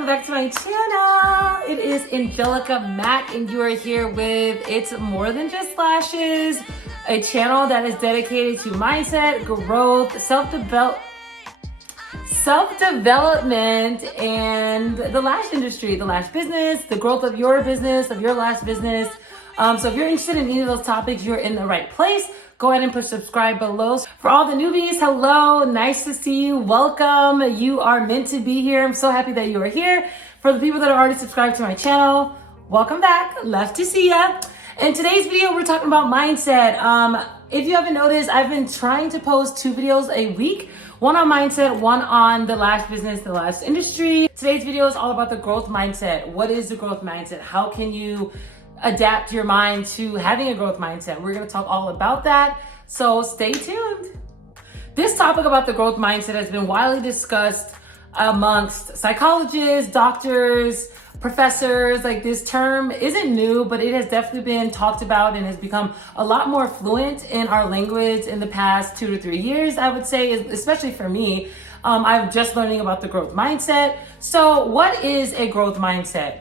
welcome back to my channel. It is Angelica Mack and you are here with It's More Than Just Lashes, a channel that is dedicated to mindset, growth, self-development, and the lash industry, the lash business, the growth of your business, of your lash business. So if you're interested in any of those topics, you're in the right place. Go ahead and push subscribe below. For all the newbies, hello, nice to see you. Welcome. You are meant to be here. I'm so happy that you are here. For the people that are already subscribed to my channel, welcome back. Love to see ya. In today's video, we're talking about mindset. If you haven't noticed, I've been trying to post 2 videos a week, one on mindset, one on the lash business, the lash industry. Today's video is all about the growth mindset. What is the growth mindset? How can you adapt your mind to having a growth mindset? We're going to talk all about that. So stay tuned. This topic about the growth mindset has been widely discussed amongst psychologists, doctors, professors. Like, this term isn't new, but it has definitely been talked about and has become a lot more fluent in our language in the past 2 to 3 years, I would say, especially for me. I'm just learning about the growth mindset. So what is a growth mindset?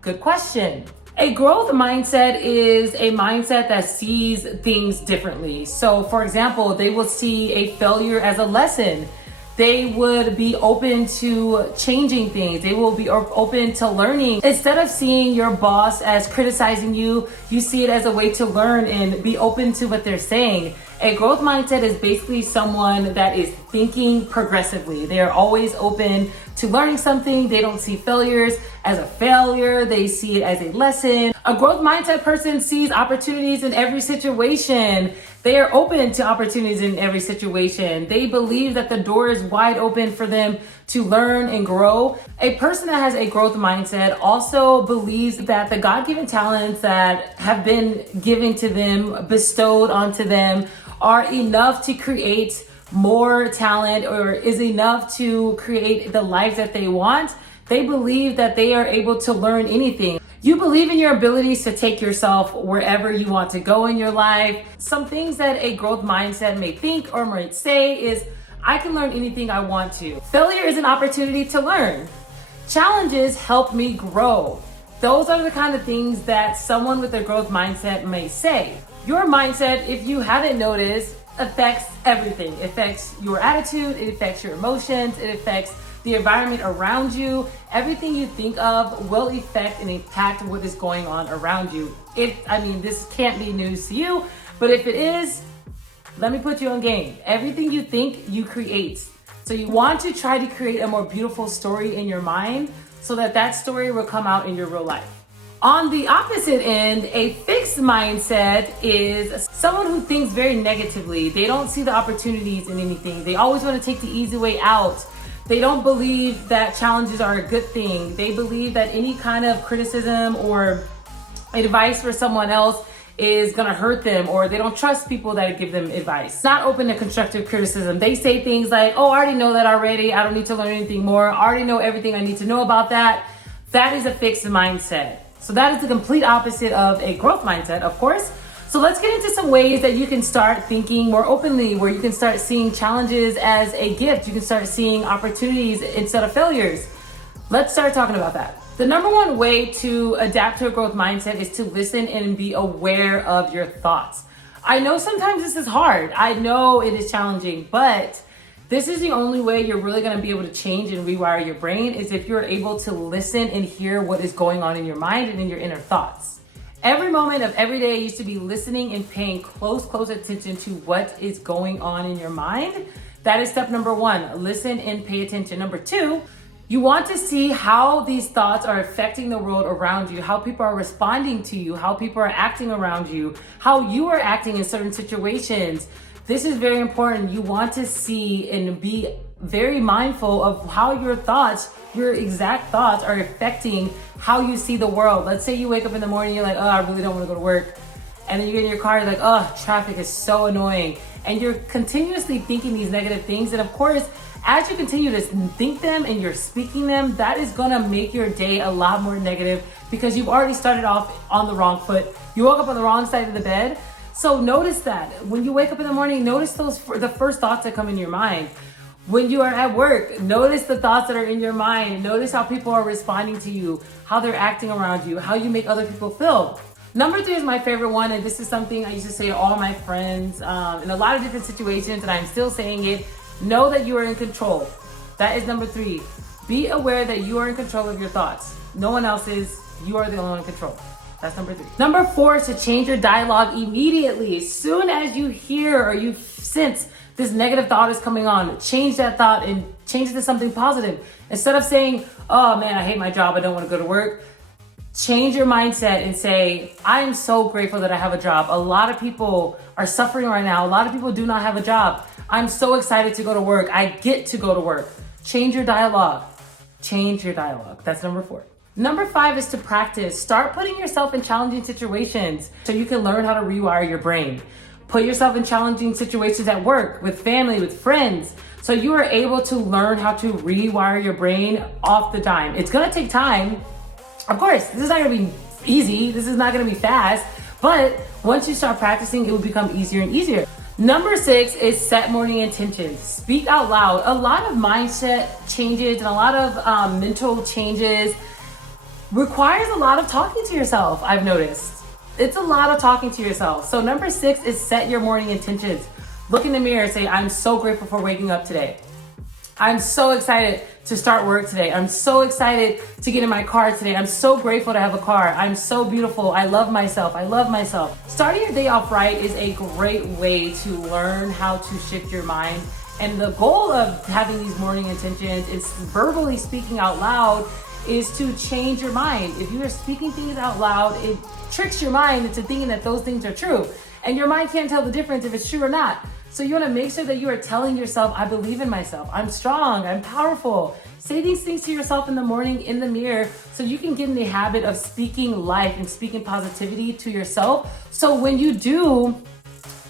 Good question. A growth mindset is a mindset that sees things differently. So for example, they will see a failure as a lesson. They would be open to changing things. They will be open to learning. Instead of seeing your boss as criticizing you, you see it as a way to learn and be open to what they're saying. A growth mindset is basically someone that is thinking progressively. They are always open to learning something. They don't see failures as a failure. They see it as a lesson. A growth mindset person sees opportunities in every situation. They are open to opportunities in every situation. They believe that the door is wide open for them to learn and grow. A person that has a growth mindset also believes that the God-given talents that have been given to them, bestowed onto them, are enough to create more talent, or is enough to create the life that they want. They believe that they are able to learn anything. You believe in your abilities to take yourself wherever you want to go in your life. Some things that a growth mindset may think or might say is, I can learn anything I want to. Failure is an opportunity to learn. Challenges help me grow. Those are the kind of things that someone with a growth mindset may say. Your mindset, if you haven't noticed, affects everything. It affects your attitude, it affects your emotions, it affects the environment around you. Everything you think of will affect and impact what is going on around you. This can't be news to you, but if it is, let me put you on game. Everything you think, you create. So you want to try to create a more beautiful story in your mind so that that story will come out in your real life. On the opposite end, a fixed mindset is someone who thinks very negatively. They don't see the opportunities in anything. They always want to take the easy way out. They don't believe that challenges are a good thing. They believe that any kind of criticism or advice for someone else is gonna hurt them, or they don't trust people that give them advice. Not open to constructive criticism. They say things like, oh, I already know that already. I don't need to learn anything more. I already know everything I need to know about that. That is a fixed mindset. So that is the complete opposite of a growth mindset, of course. So let's get into some ways that you can start thinking more openly, where you can start seeing challenges as a gift. You can start seeing opportunities instead of failures. Let's start talking about that. The number one way to adapt to a growth mindset is to listen and be aware of your thoughts. I know sometimes this is hard. I know it is challenging, but this is the only way you're really going to be able to change and rewire your brain, is if you're able to listen and hear what is going on in your mind and in your inner thoughts. Every moment of every day, I used to be listening and paying close attention to what is going on in your mind. That is step number 1. Listen and pay attention. Number 2, you want to see how these thoughts are affecting the world around you, how people are responding to you, how people are acting around you, how you are acting in certain situations. This is very important. You want to see and be very mindful of how your thoughts, your exact thoughts, are affecting how you see the world. Let's say you wake up in the morning, you're like, oh, I really don't want to go to work. And then you get in your car, you're like, oh, traffic is so annoying. And you're continuously thinking these negative things. And of course, as you continue to think them and you're speaking them, that is gonna make your day a lot more negative, because you've already started off on the wrong foot. You woke up on the wrong side of the bed. So notice that when you wake up in the morning, notice the first thoughts that come in your mind. When you are at work, notice the thoughts that are in your mind. Notice how people are responding to you, how they're acting around you, how you make other people feel. Number 3 is my favorite one, and this is something I used to say to all my friends in a lot of different situations, and I'm still saying it. Know that you are in control. That is number 3. Be aware that you are in control of your thoughts. No one else is. You are the only one in control. That's number 3. Number 4 is to change your dialogue immediately. As soon as you hear or you sense this negative thought is coming on, change that thought and change it to something positive. Instead of saying, oh man, I hate my job, I don't want to go to work. Change your mindset and say, I'm so grateful that I have a job. A lot of people are suffering right now. A lot of people do not have a job. I'm so excited to go to work. I get to go to work. Change your dialogue. Change your dialogue. That's number 4. Number 5 is to practice. Start putting yourself in challenging situations so you can learn how to rewire your brain. Put yourself in challenging situations at work, with family, with friends, so you are able to learn how to rewire your brain off the dime. It's gonna take time. Of course, this is not gonna be easy. This is not gonna be fast, but once you start practicing, it will become easier and easier. Number 6 is set morning intentions. Speak out loud. A lot of mindset changes and a lot of mental changes requires a lot of talking to yourself, I've noticed. It's a lot of talking to yourself. So number 6 is set your morning intentions. Look in the mirror and say, I'm so grateful for waking up today. I'm so excited to start work today. I'm so excited to get in my car today. I'm so grateful to have a car. I'm so beautiful. I love myself. I love myself. Starting your day off right is a great way to learn how to shift your mind. And the goal of having these morning intentions is verbally speaking out loud is to change your mind. If you are speaking things out loud, it tricks your mind into thinking that those things are true. And your mind can't tell the difference if it's true or not. So you want to make sure that you are telling yourself, I believe in myself. I'm strong. I'm powerful. Say these things to yourself in the morning in the mirror so you can get in the habit of speaking life and speaking positivity to yourself. So when you do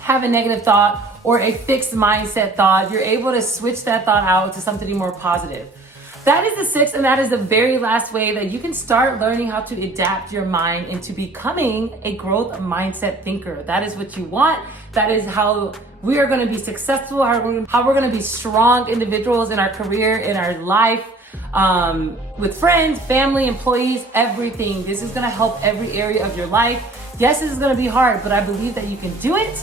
have a negative thought or a fixed mindset thought, you're able to switch that thought out to something more positive. That is the 6th, and that is the very last way that you can start learning how to adapt your mind into becoming a growth mindset thinker. That is what you want. That is how we are going to be successful, how we're going to be strong individuals in our career, in our life, with friends, family, employees, everything. This is going to help every area of your life. Yes, this is going to be hard, but I believe that you can do it.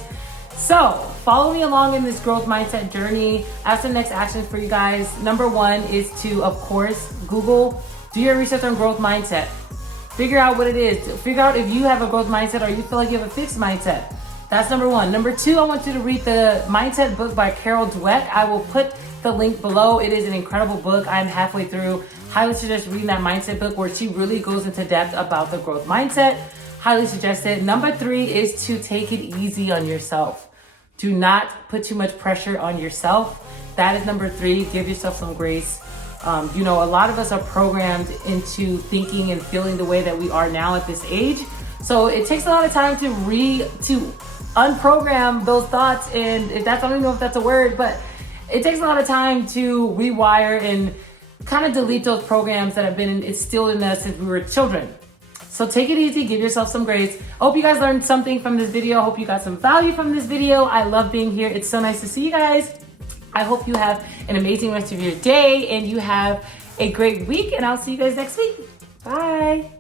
So follow me along in this growth mindset journey. I have some next actions for you guys. Number 1 is to, of course, Google, do your research on growth mindset. Figure out what it is. Figure out if you have a growth mindset or you feel like you have a fixed mindset. That's number 1. Number 2, I want you to read the mindset book by Carol Dweck. I will put the link below. It is an incredible book. I'm halfway through. Highly suggest reading that mindset book where she really goes into depth about the growth mindset. Highly suggest it. Number 3 is to take it easy on yourself. Do not put too much pressure on yourself. That is number 3. Give yourself some grace. A lot of us are programmed into thinking and feeling the way that we are now at this age. So it takes a lot of time to unprogram those thoughts. And I don't even know if that's a word, but it takes a lot of time to rewire and kind of delete those programs that have been instilled in us since we were children. So take it easy, give yourself some grace. I hope you guys learned something from this video. I hope you got some value from this video. I love being here. It's so nice to see you guys. I hope you have an amazing rest of your day and you have a great week, and I'll see you guys next week. Bye.